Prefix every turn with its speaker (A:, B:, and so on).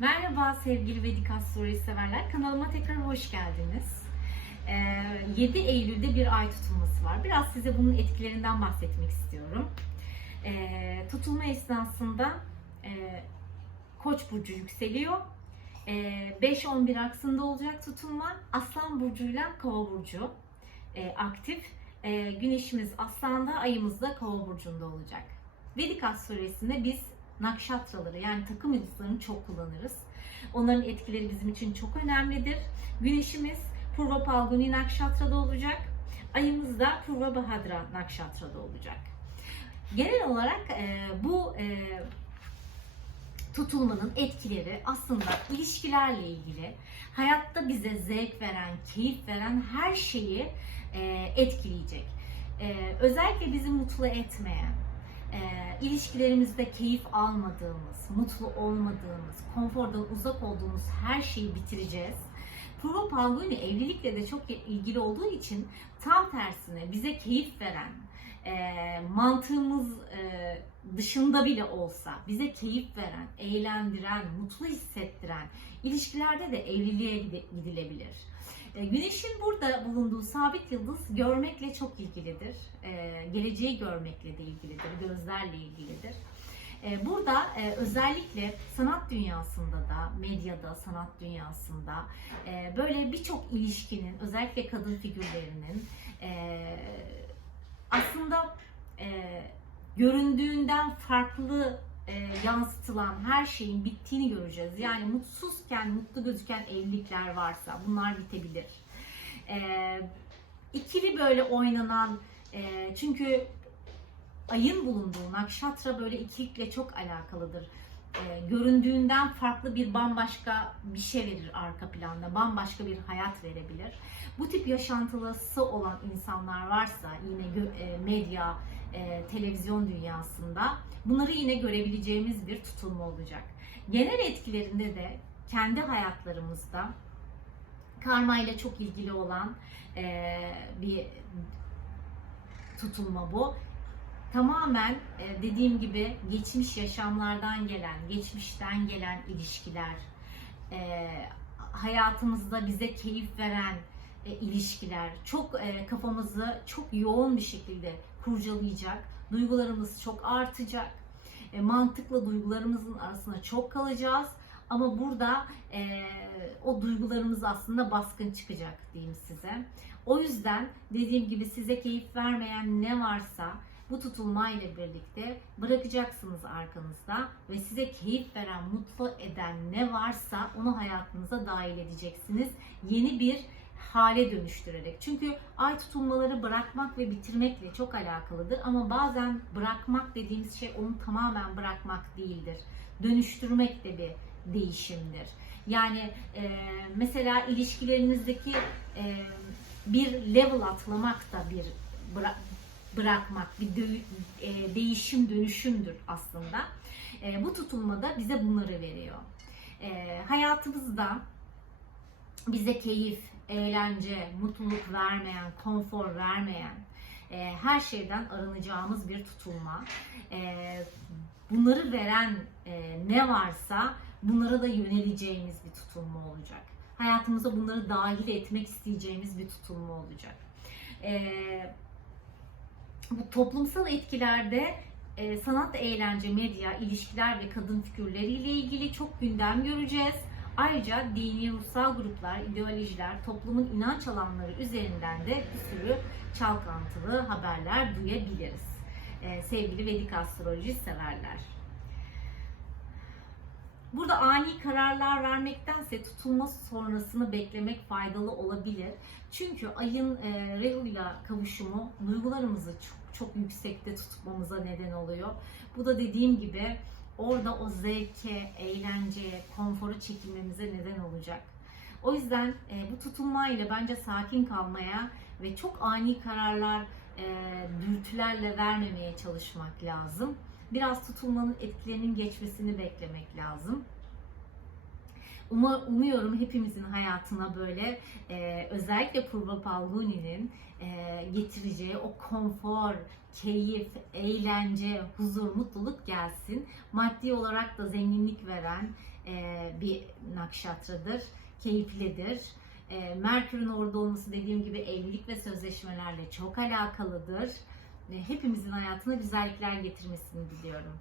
A: Merhaba sevgili Vedik Astroloji severler. Kanalıma tekrar hoş geldiniz. Ee, 7 Eylül'de bir ay tutulması var. Biraz size bunun etkilerinden bahsetmek istiyorum. Ee, tutulma esnasında e, Koç burcu yükseliyor. Ee, 5-11 aksında olacak tutulma. Aslan burcuyla Kova burcu e, aktif. Güneşimiz Aslan'da, ayımız da Kova burcunda olacak. Vedik astrolojisinde biz nakşatraları yani takım yıldızlarını çok kullanırız. Onların etkileri bizim için çok önemlidir. Güneşimiz Purva Palguni Nakşatra'da olacak. Ayımız da Purva Bahadra Nakşatra'da olacak. Genel olarak e, bu e, tutulmanın etkileri aslında ilişkilerle ilgili, hayatta bize zevk veren, keyif veren her şeyi e, etkileyecek. E, özellikle bizi mutlu etmeyen, e, ilişkilerimizde keyif almadığımız, mutlu olmadığımız, konfordan uzak olduğumuz her şeyi bitireceğiz. Purva Palguni evlilikle de çok ilgili olduğu için tam tersine bize keyif veren, e, mantığımız e, dışında bile olsa bize keyif veren, eğlendiren, mutlu hissettiren ilişkilerde de evliliğe gidilebilir. E, Güneşin burada bulunduğu sabit yıldız görmekle çok ilgilidir. E, geleceği görmekle de ilgilidir, gözlerle ilgilidir. E, Burada özellikle sanat dünyasında da, medyada, sanat dünyasında böyle birçok ilişkinin, özellikle kadın figürlerinin aslında göründüğünden farklı e, yansıtılan her şeyin bittiğini göreceğiz. Yani mutsuzken mutlu gözüken evlilikler varsa bunlar bitebilir. E, ikili böyle oynanan e, çünkü ayın bulunduğu nakşatra böyle ikilikle çok alakalıdır. E, göründüğünden farklı bir bambaşka bir şey verir arka planda. Bambaşka bir hayat verebilir. Bu tip yaşantılısı olan insanlar varsa yine e, medya, e, televizyon dünyasında bunları yine görebileceğimiz bir tutulma olacak. Genel etkilerinde de kendi hayatlarımızda karma ile çok ilgili olan e, bir tutulma bu. Tamamen e, dediğim gibi geçmiş yaşamlardan gelen, geçmişten gelen ilişkiler, e, hayatımızda bize keyif veren e, ilişkiler, çok e, kafamızı çok yoğun bir şekilde kurcalayacak, duygularımız çok artacak, e, mantıkla duygularımızın arasında çok kalacağız. Ama burada e, o duygularımız aslında baskın çıkacak diyeyim size. O yüzden dediğim gibi size keyif vermeyen ne varsa bu tutulma ile birlikte bırakacaksınız arkanızda ve size keyif veren, mutlu eden ne varsa onu hayatınıza dahil edeceksiniz. Yeni bir hale dönüştürerek. Çünkü ay tutulmaları bırakmak ve bitirmekle çok alakalıdır ama bazen bırakmak dediğimiz şey onu tamamen bırakmak değildir. Dönüştürmek de bir değişimdir. Yani e, mesela ilişkilerinizdeki e, bir level atlamak da bir bıra- bırakmak, bir dö- e, değişim dönüşümdür aslında. E, bu tutulmada bize bunları veriyor. E, hayatımızda bize keyif, eğlence, mutluluk vermeyen, konfor vermeyen, e, her şeyden arınacağımız bir tutulma. E, bunları veren e, ne varsa bunlara da yöneleceğimiz bir tutulma olacak. Hayatımıza bunları dahil etmek isteyeceğimiz bir tutulma olacak. E, bu toplumsal etkilerde e, sanat, eğlence, medya, ilişkiler ve kadın figürleriyle ilgili çok gündem göreceğiz. Ayrıca dini, ruhsal gruplar, ideolojiler, toplumun inanç alanları üzerinden de bir sürü çalkantılı haberler duyabiliriz. Ee, sevgili Vedik astroloji severler. Burada ani kararlar vermektense tutulma sonrasını beklemek faydalı olabilir. Çünkü ayın e, Rahu'yla kavuşumu duygularımızı çok, çok yüksekte tutmamıza neden oluyor. Bu da dediğim gibi orada o zevke, eğlenceye, konfora çekilmemize neden olacak. O yüzden e, bu tutulmayla bence sakin kalmaya ve çok ani kararlar, e, dürtülerle vermemeye çalışmak lazım. Biraz tutulmanın etkilerinin geçmesini beklemek lazım. Uma- umuyorum hepimizin hayatına böyle e, özellikle Purva Palguni'nin e, getireceği o konfor, keyif, eğlence, huzur, mutluluk gelsin. Maddi olarak da zenginlik veren e, bir nakşatradır, keyiflidir. E, Merkür'ün orada olması dediğim gibi evlilik ve sözleşmelerle çok alakalıdır. E, hepimizin hayatına güzellikler getirmesini diliyorum.